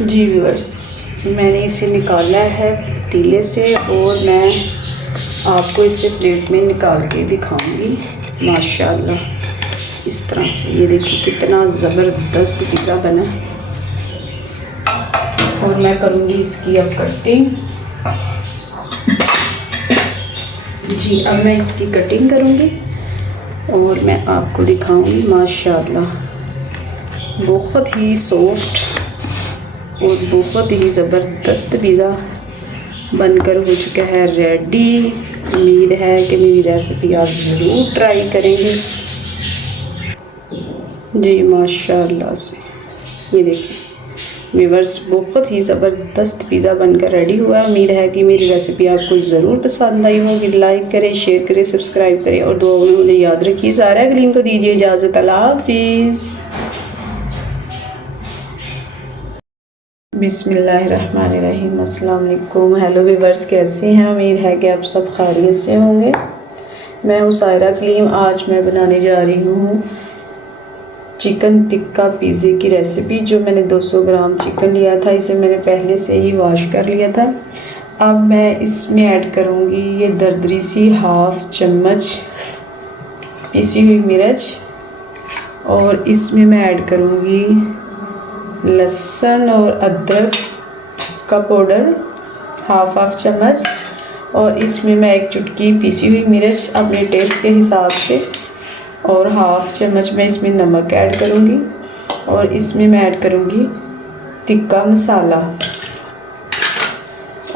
जी viewers, मैंने इसे निकाला है पतीले से और मैं आपको इसे प्लेट में निकाल के दिखाऊंगी। माशाल्लाह इस तरह से ये देखिए कितना ज़बरदस्त पिज़्ज़ा बना। और मैं करूँगी इसकी अब कटिंग। जी अब मैं इसकी कटिंग करूँगी और मैं आपको दिखाऊंगी। माशाल्लाह बहुत ही सॉफ्ट और बहुत ही ज़बरदस्त पिज़्ज़ा बनकर हो चुका है रेडी। उम्मीद है कि मेरी रेसिपी आप ज़रूर ट्राई करेंगे। जी माशाल्लाह से ये देखिए व्यूअर्स, बहुत ही ज़बरदस्त पिज़्ज़ा बनकर रेडी हुआ है। उम्मीद है कि मेरी रेसिपी आपको ज़रूर पसंद आई होगी। लाइक करें, शेयर करें, सब्सक्राइब करें और दुआओं में मुझे याद रखिए। सारा गलीम को दीजिए इजाज़त। अल्लाह हाफिज़। बिस्मिल्लाहिर्रहमानिर्रहीम। अस्सलाम वालेकुम। हेलो व्यूअर्स, कैसे हैं? उम्मीद है कि आप सब खैरियत से होंगे। मैं हूँ सायरा कलीम। आज मैं बनाने जा रही हूँ चिकन टिक्का पिज़्ज़े की रेसिपी। जो मैंने 200 ग्राम चिकन लिया था, इसे मैंने पहले से ही वॉश कर लिया था। अब मैं इसमें ऐड करूँगी ये दरदरी सी हाफ चम्मच पिसी हुई मिर्च और इसमें मैं ऐड करूँगी लहसुन और अदरक का पाउडर हाफ चम्मच और इसमें मैं एक चुटकी पिसी हुई मिर्च अपने टेस्ट के हिसाब से और हाफ चम्मच मैं इसमें नमक ऐड करूँगी और इसमें मैं ऐड करूँगी टिक्का मसाला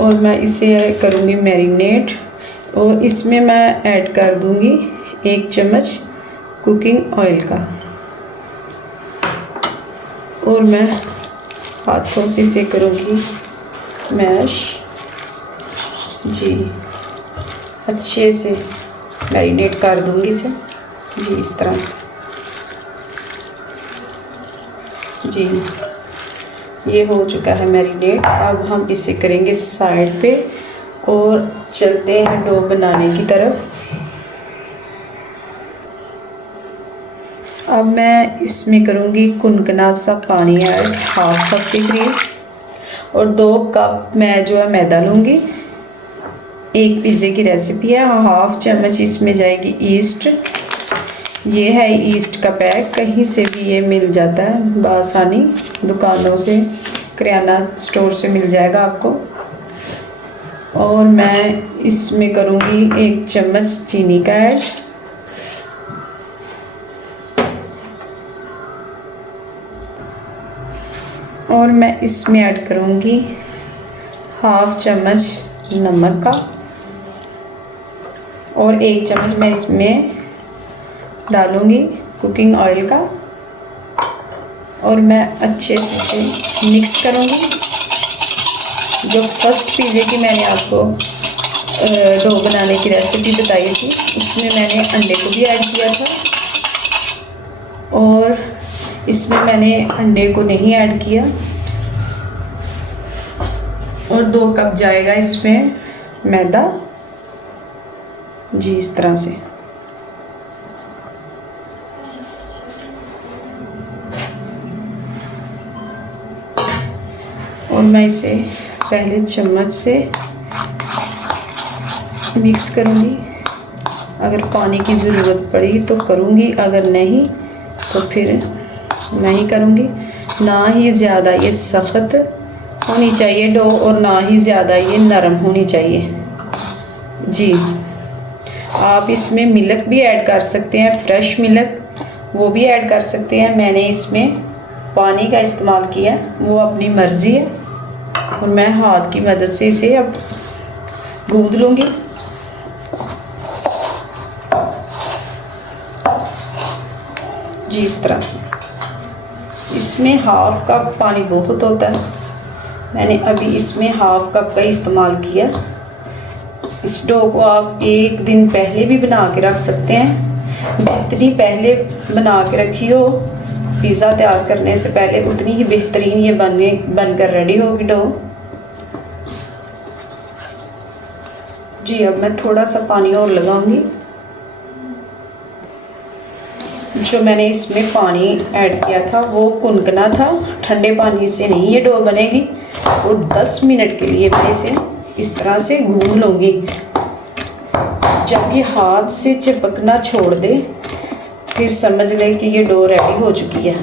और मैं इसे करूँगी मैरिनेट। और इसमें मैं ऐड कर दूँगी 1 चम्मच कुकिंग ऑयल का और मैं हाथों से इसे करूँगी मैश। जी अच्छे से मैरिनेट कर दूँगी इसे। जी इस तरह से। जी ये हो चुका है मैरिनेट। अब हम इसे करेंगे साइड पे और चलते हैं डो बनाने की तरफ। अब मैं इसमें करूँगी कुनकुना सा पानी ऐड हाफ कप के करीब और 2 कप मैं जो है मैदा लूँगी। एक पिज़्ज़े की रेसिपी है। हाफ चम्मच इसमें जाएगी ईस्ट। ये है ईस्ट का पैक, कहीं से भी ये मिल जाता है बआसानी, दुकानों से, किराना स्टोर से मिल जाएगा आपको। और मैं इसमें करूँगी 1 चम्मच चीनी का ऐड और मैं इसमें ऐड करूँगी हाफ चम्मच नमक का और 1 चम्मच मैं इसमें डालूँगी कुकिंग ऑयल का और मैं अच्छे से इसे मिक्स करूँगी। जो फर्स्ट पिज़्ज़े की मैंने आपको डो बनाने की रेसिपी बताई थी, उसमें मैंने अंडे को भी ऐड किया था और इसमें मैंने अंडे को नहीं ऐड किया। और 2 कप जाएगा इसमें मैदा। जी इस तरह से। और मैं इसे पहले चम्मच से मिक्स करूँगी। अगर पानी की ज़रूरत पड़ी तो करूँगी, अगर नहीं तो फिर नहीं करूँगी। ना ही ज़्यादा ये सख्त होनी चाहिए डो और ना ही ज़्यादा ये नरम होनी चाहिए। जी आप इसमें मिल्क भी ऐड कर सकते हैं, फ्रेश मिल्क, वो भी ऐड कर सकते हैं। मैंने इसमें पानी का इस्तेमाल किया, वो अपनी मर्ज़ी है। और मैं हाथ की मदद से इसे अब गूंद लूँगी। जी इस तरह से। इसमें हाफ कप पानी बहुत होता है, मैंने अभी इसमें हाफ कप का इस्तेमाल किया। इस डो को आप 1 दिन पहले भी बना के रख सकते हैं। जितनी पहले बना के रखी हो पिज़्ज़ा तैयार करने से पहले, उतनी ही बेहतरीन ये बनकर रेडी होगी डो। जी अब मैं थोड़ा सा पानी और लगाऊंगी। जो मैंने इसमें पानी ऐड किया था वो कुनकना था, ठंडे पानी से नहीं ये डो बनेगी। और 10 मिनट के लिए मैं इसे इस तरह से गूंद लूँगी। जब ये हाथ से चिपकना छोड़ दे फिर समझ लें कि ये डो रेडी हो चुकी है।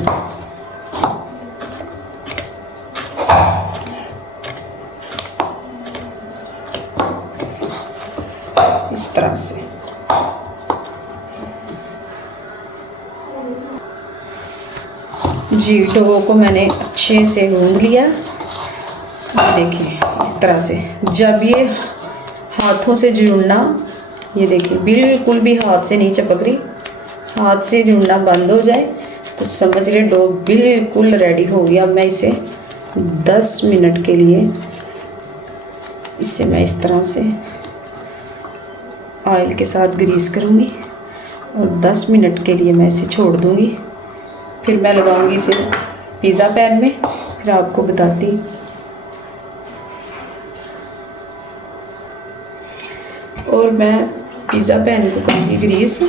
इस तरह से जी डो को मैंने अच्छे से गूंद लिया। देखिए इस तरह से जब ये हाथों से जुड़ना, ये देखिए बिल्कुल भी हाथ से नहीं चिपक रही, हाथ से जुड़ना बंद हो जाए तो समझ ले डो बिल्कुल रेडी हो गया। अब मैं इसे 10 मिनट के लिए इसे मैं इस तरह से ऑयल के साथ ग्रीस करूँगी और 10 मिनट के लिए मैं इसे छोड़ दूँगी। फिर मैं लगाऊंगी इसे पिज़्ज़ा पैन में, फिर आपको बताती। और मैं पिज़्ज़ा पैन को करूँगी ग्रीस।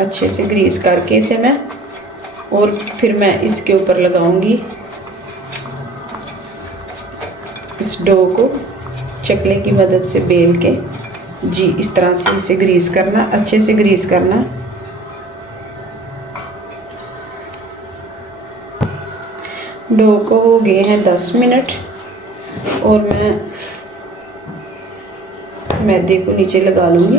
अच्छे से ग्रीस करके इसे मैं, और फिर मैं इसके ऊपर लगाऊंगी इस डो को चकले की मदद से बेल के। जी इस तरह से इसे ग्रीस करना, अच्छे से ग्रीस करना। डो को हो गए हैं 10 मिनट और मैं मैदे को नीचे लगा लूँगी।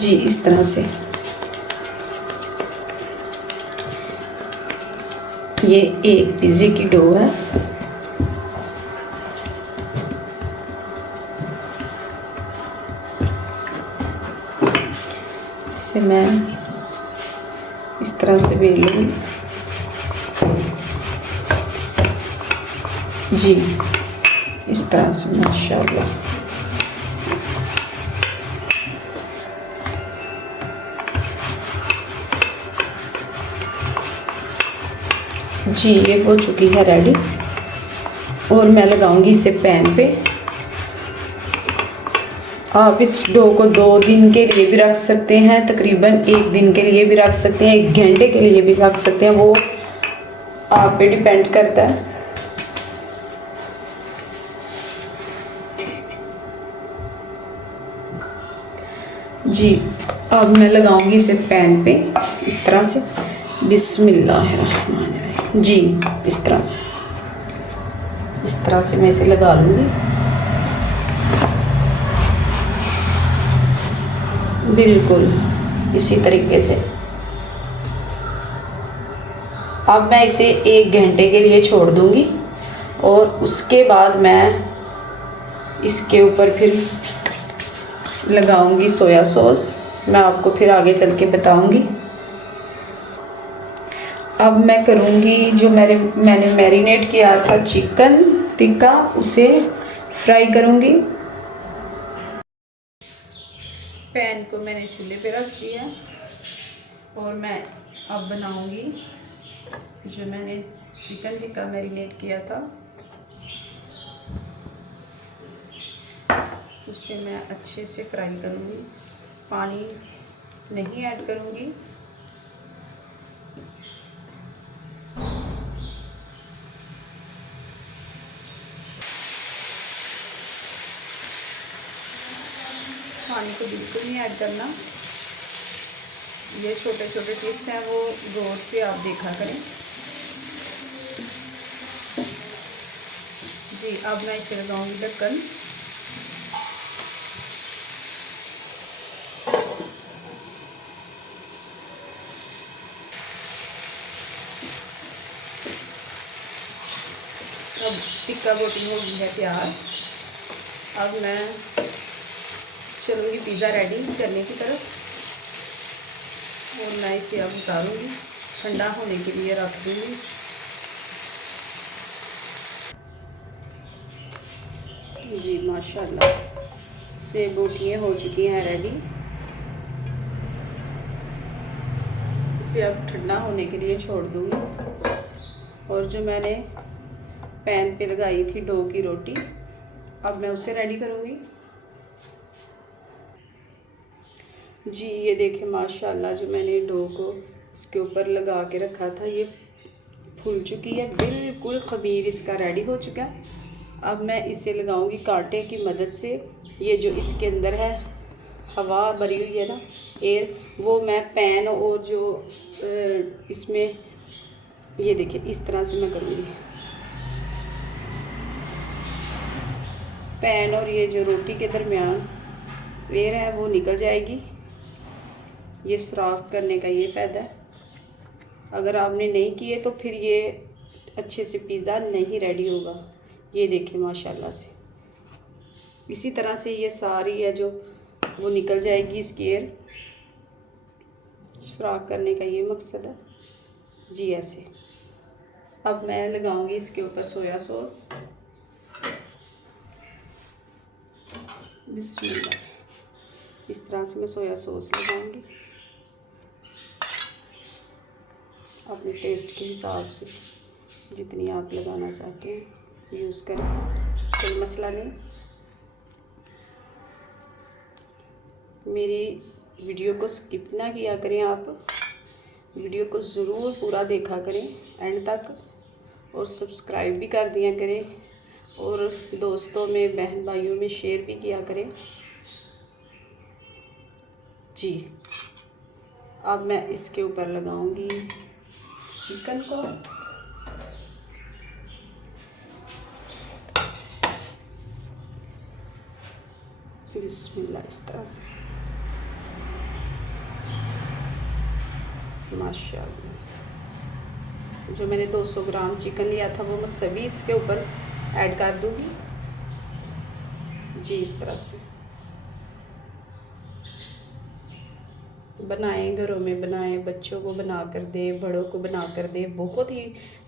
जी इस तरह से ये एक पिज़्ज़े की डो है। इसे मैं इस तरह से बेल लूँगी। जी इस तरह से माशाल्लाह। जी ये हो चुकी है रेडी और मैं लगाऊंगी इसे पैन पे। आप इस डो को 2 दिन के लिए भी रख सकते हैं, तकरीबन 1 दिन के लिए भी रख सकते हैं, 1 घंटे के लिए भी रख सकते हैं, वो आप पे डिपेंड करता है। जी अब मैं लगाऊंगी इसे पैन पे इस तरह से, बिस्मिल्लाहिर्रहमानिर्रहीम। जी इस तरह से मैं इसे लगा लूँगी। बिल्कुल इसी तरीके से। अब मैं इसे 1 घंटे के लिए छोड़ दूँगी और उसके बाद मैं इसके ऊपर फिर लगाऊंगी सोया सॉस। मैं आपको फिर आगे चल के बताऊंगी। अब मैं करूंगी जो मैंने मैरिनेट किया था चिकन टिक्का, उसे फ्राई करूंगी। पैन को मैंने चूल्हे पे रख दिया और मैं अब बनाऊंगी जो मैंने चिकन टिक्का मैरिनेट किया था, उसे मैं अच्छे से फ्राई करूंगी। पानी नहीं ऐड करूंगी। पानी को बिल्कुल नहीं ऐड करना। ये छोटे छोटे टिप्स हैं, वो गौर से आप देखा करें। जी अब मैं इसे लगाऊंगी ढक्कन। अब टिक्का बोटी हो गई है तैयार। अब मैं चलूँगी पिज़्ज़ा रेडी करने की तरफ और मैं इसे अब उतारूँगी, ठंडा होने के लिए रख दूँगी। जी माशाल्लाह से बोटियाँ हो चुकी हैं रेडी। इसे अब ठंडा होने के लिए छोड़ दूँगी और जो मैंने पैन पे लगाई थी डो की रोटी, अब मैं उसे रेडी करूँगी। जी ये देखें माशाल्लाह, जो मैंने डो को इसके ऊपर लगा के रखा था ये फूल चुकी है, बिल्कुल खमीर इसका रेडी हो चुका है। अब मैं इसे लगाऊंगी कांटे की मदद से। ये जो इसके अंदर है हवा भरी हुई है ना, एयर, वो मैं पैन और जो इसमें ये देखिए इस तरह से मैं करूँगी। पैन और ये जो रोटी के दरमियान एयर है वो निकल जाएगी। ये सुराख करने का ये फ़ायदा है। अगर आपने नहीं किए तो फिर ये अच्छे से पिज़्ज़ा नहीं रेडी होगा। ये देखें माशाल्लाह से, इसी तरह से ये सारी है जो वो निकल जाएगी इसकी एयर। सुराख करने का ये मकसद है जी, ऐसे। अब मैं लगाऊंगी इसके ऊपर सोया सॉस। बिस्मिल्लाह, इस तरह से मैं सोया सॉस लगाऊंगी। अपने टेस्ट के हिसाब से जितनी आप लगाना चाहते हैं यूज़ करें, कोई मसला नहीं। मेरी वीडियो को स्किप ना किया करें, आप वीडियो को ज़रूर पूरा देखा करें एंड तक, और सब्सक्राइब भी कर दिया करें, और दोस्तों में बहन भाइयों में शेयर भी किया करें जी। अब मैं इसके ऊपर लगाऊंगी चिकन को। बिस्मिल्लाह, इस तरह से माशाल्लाह। जो मैंने 200 ग्राम चिकन लिया था वो मैं सभी इसके ऊपर ऐड कर दूँगी जी। इस तरह से बनाएं, घरों में बनाएं, बच्चों को बना कर दे, बड़ों को बना कर दे। बहुत ही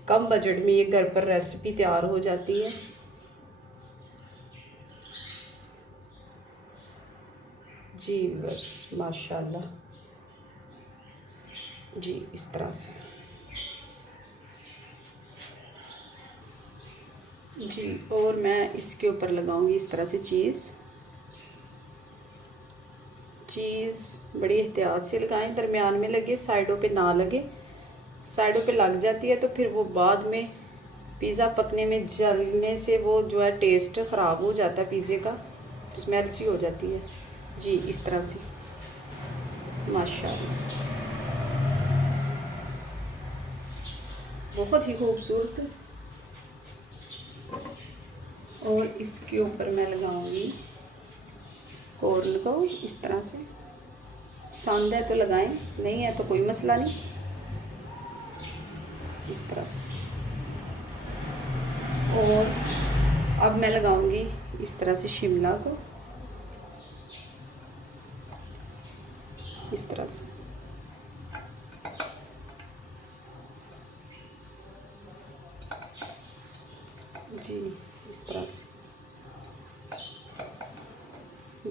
कम बजट में ये घर पर रेसिपी तैयार हो जाती है जी। बस माशाल्लाह जी, इस तरह से जी। और मैं इसके ऊपर लगाऊंगी इस तरह से चीज़ बड़ी एहतियात से लगाएं, दरमियान में लगे, साइडों पे ना लगे। साइडों पे लग जाती है तो फिर वो बाद में पिज़्ज़ा पकने में जलने से वो जो है टेस्ट ख़राब हो जाता है, पिज़्ज़े का स्मेल सी हो जाती है जी। इस तरह से माशाल्लाह बहुत ही खूबसूरत। और इसके ऊपर मैं लगाऊंगी और लगाओ इस तरह से, पसंद है तो लगाएं, नहीं है तो कोई मसला नहीं। इस तरह से। और अब मैं लगाऊंगी इस तरह से शिमला को, इस तरह से जी। इस तरह से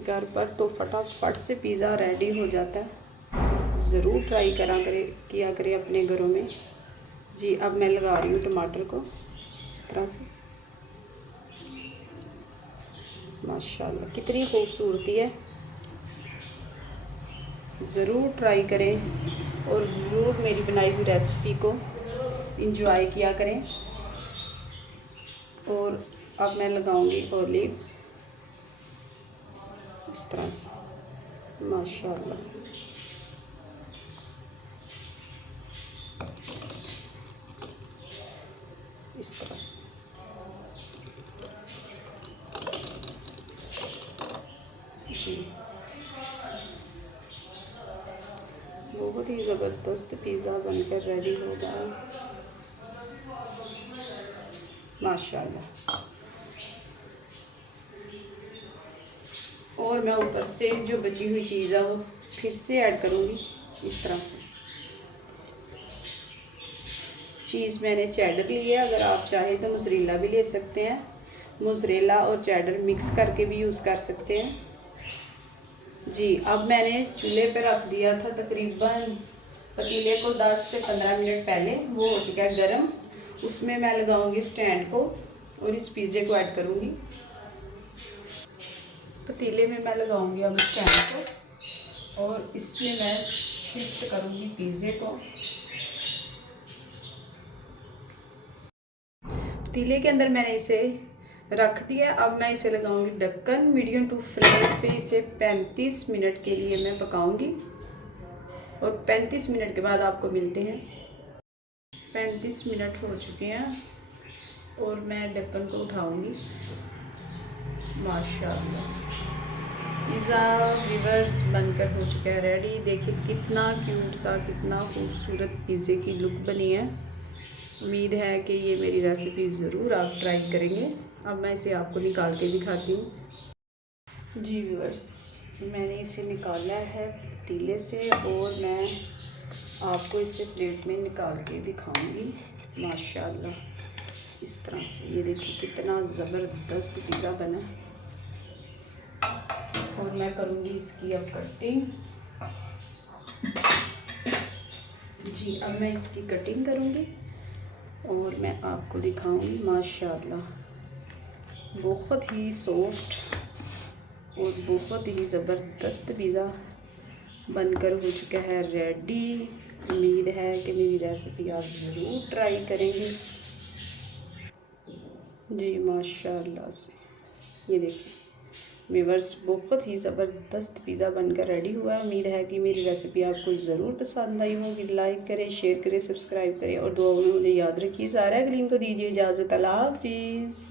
घर पर तो फटाफट से पिज़्ज़ा रेडी हो जाता है। ज़रूर ट्राई किया करें अपने घरों में जी। अब मैं लगा रही हूँ टमाटर को इस तरह से। माशाल्लाह कितनी खूबसूरती है। ज़रूर ट्राई करें और ज़रूर मेरी बनाई हुई रेसिपी को एंजॉय किया करें। और अब मैं लगाऊंगी ऑलिव्स इस तरह से माशाल्लाह। इस तरह से जी। बहुत ही ज़बरदस्त पिज़्ज़ा बनकर रेडी होगा माशाल्लाह। और मैं ऊपर से जो बची हुई चीज़ है वो फिर से ऐड करूँगी इस तरह से। चीज़ मैंने चेडर ली है, अगर आप चाहें तो मोज़रेला भी ले सकते हैं। मोज़रेला और चेडर मिक्स करके भी यूज़ कर सकते हैं जी। अब मैंने चूल्हे पर रख दिया था तकरीबन पतीले को 10 से 15 मिनट पहले, वो हो चुका है गर्म। उसमें मैं लगाऊंगी स्टैंड को और इस पिज़्ज़े को ऐड करूंगी। पतीले में मैं लगाऊंगी अब स्टैंड को और इसमें मैं शिफ्ट करूंगी पिज़्ज़े को। पतीले के अंदर मैंने इसे रख दिया। अब मैं इसे लगाऊंगी ढक्कन। मीडियम टू फ्लेम पे इसे 35 मिनट के लिए मैं पकाऊंगी और 35 मिनट के बाद आपको मिलते हैं। 35 मिनट हो चुके हैं और मैं ढक्कन को उठाऊंगी। माशाल्लाह पिज़्ज़ा व्यूअर्स बनकर हो चुका है रेडी। देखिए कितना क्यूट सा, कितना खूबसूरत पिज़्ज़े की लुक बनी है। उम्मीद है कि ये मेरी रेसिपी ज़रूर आप ट्राई करेंगे। अब मैं इसे आपको निकाल के दिखाती हूँ। जी व्यूअर्स, मैंने इसे निकाला है पतीले से और मैं आपको इसे प्लेट में निकाल के दिखाऊंगी। माशाल्लाह इस तरह से ये देखिए कितना ज़बरदस्त पिज़्ज़ा बना और मैं करूँगी इसकी अब कटिंग। जी अब मैं इसकी कटिंग करूँगी और मैं आपको दिखाऊंगी। माशाल्लाह बहुत ही सॉफ्ट और बहुत ही ज़बरदस्त पिज़्ज़ा बनकर हो चुका है रेडी। उम्मीद है कि मेरी रेसिपी आप ज़रूर ट्राई करेंगे। जी माशाल्लाह से ये देखिए व्यूअर्स बहुत ही ज़बरदस्त पिज़्ज़ा बनकर रेडी हुआ है। उम्मीद है कि मेरी रेसिपी आपको ज़रूर पसंद आई होगी। लाइक करें, शेयर करें, सब्सक्राइब करें और दुआओं में मुझे याद रखिए। सारा गलीम को दीजिए इजाज़त। अल्लाह हाफिज़।